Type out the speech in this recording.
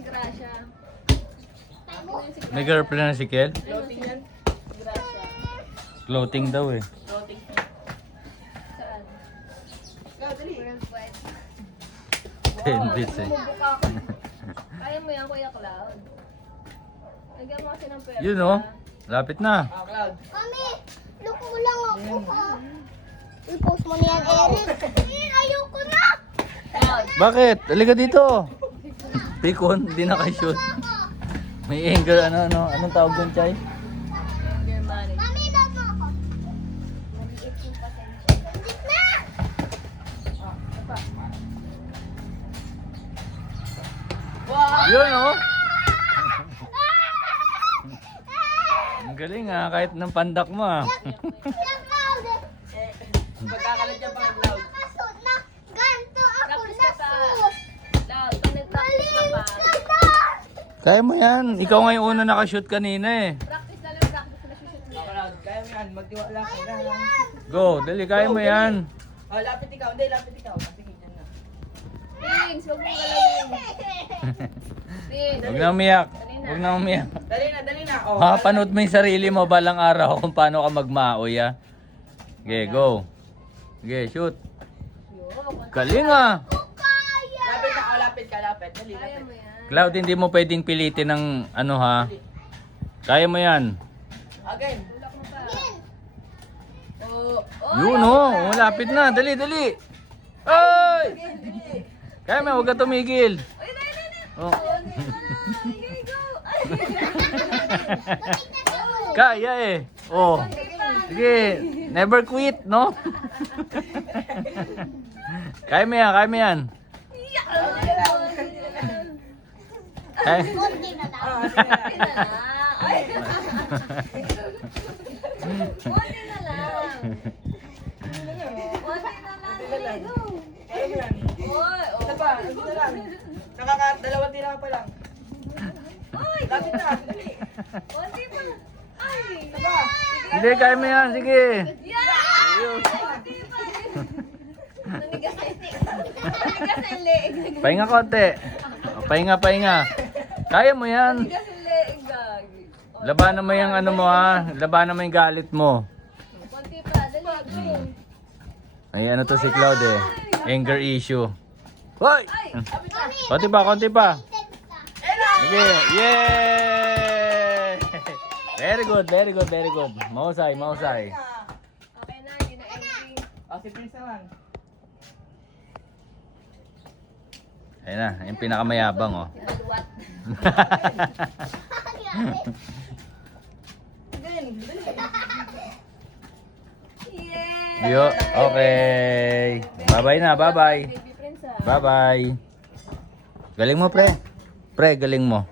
si Gracia. May girlfriend na si Kel? Floating yan. Gracia. Floating daw eh. Floating. Saan? Ikaw, dali. Worldwide. 10 bits eh. Bumubuk ako. Kaya mo yan, Kuya Cloud. Lagyan mo kasi ng pera. Yun oh. Lapit na. Ah, Cloud. Mami, loko lang ako ha. I-post mo niyan, Eric. Ayoko na. Cloud. Bakit? Halika dito. Pikon, hindi nakashoot. May anger, anong tawag doon, Chay? Anger money. Mami, love mo ako. Maliit yung pasensya. Gitna! Yun oh. Ang galing ah, kahit ng pandak mo ah. Yung Cloud eh. Magkakalat niya pa, Cloud. Nakasuot na. Ganto ako Practice ka pa. nasuot. Cloud, pag nag-practice ka pa. Kaya mo yan. Ikaw nga yung una nakashoot kanina eh. Practice na lang, practice na shoot mo. Ah, Cloud. Kaya mo yan. Magtiwala ka na. Go, dali, kaya mo yan. Oh, lapit ikaw. Hindi, lapit ikaw. Sige, yan na. Pins, huwag mong galawin. Pins. Huwag na umiyak. Huwag na umiyak. Dali na, dali na. Oh, Ha, panood mo yung sarili mo balang araw kung paano ka magmaoy ah. Okay, go. Okay, shoot. Galing ah. Lapit ka, oh, lapit ka, lapit. Dali, Kaya lapit. mo yan. Cloud, hindi mo pwedeng pilitin ng ano ha. Kaya mo yan. Again. Tulak mo pa. Oh, Yun oh, malapit na. Dali, dali. Ay! Kaya mo, huwag ka tumigil. Oh. Okay, go. Ay. Kaya eh. Oh. Sige, never quit, no? Kaya mo yan, kaya mo yan. Kaya. Konti na lang. ah, sige na. Konti na lang. Ay. Konti na lang. Konti na lang. Dali, go. Kaya mo yan. Oy, oh. Isa pa, isa na lang. Dalawang tira pa lang. Ay, Lapit na, dali. konti pa. Ay. Isa pa. Sige, kaya mo yan, sige. Yeah! Konti pa. Nanigas na yung leeg. Pahinga konti. Oh, pahinga, pahinga. Kaya mo yan. Nanigas yung leeg, gagi. Labanan mo yung ano mo ha. Labanan mo yung galit mo. Konti pa, dali, go. Ay, ano to si Cloud eh. Anger issue. Hoy! Lapit na. Konti pa, konti pa. Sige, yay! Very good, very good, very good. Mahusay, mahusay. Okay na, hindi na angry. Oh, si Prince naman. Ayun na, yung pinakamayabang oh. Ibaluwat. Again, dali. Yeah! Yo, okay. Bye-bye na, bye-bye. Baby Prince ah. Bye-bye. Galing mo, pre. Pre, galing mo.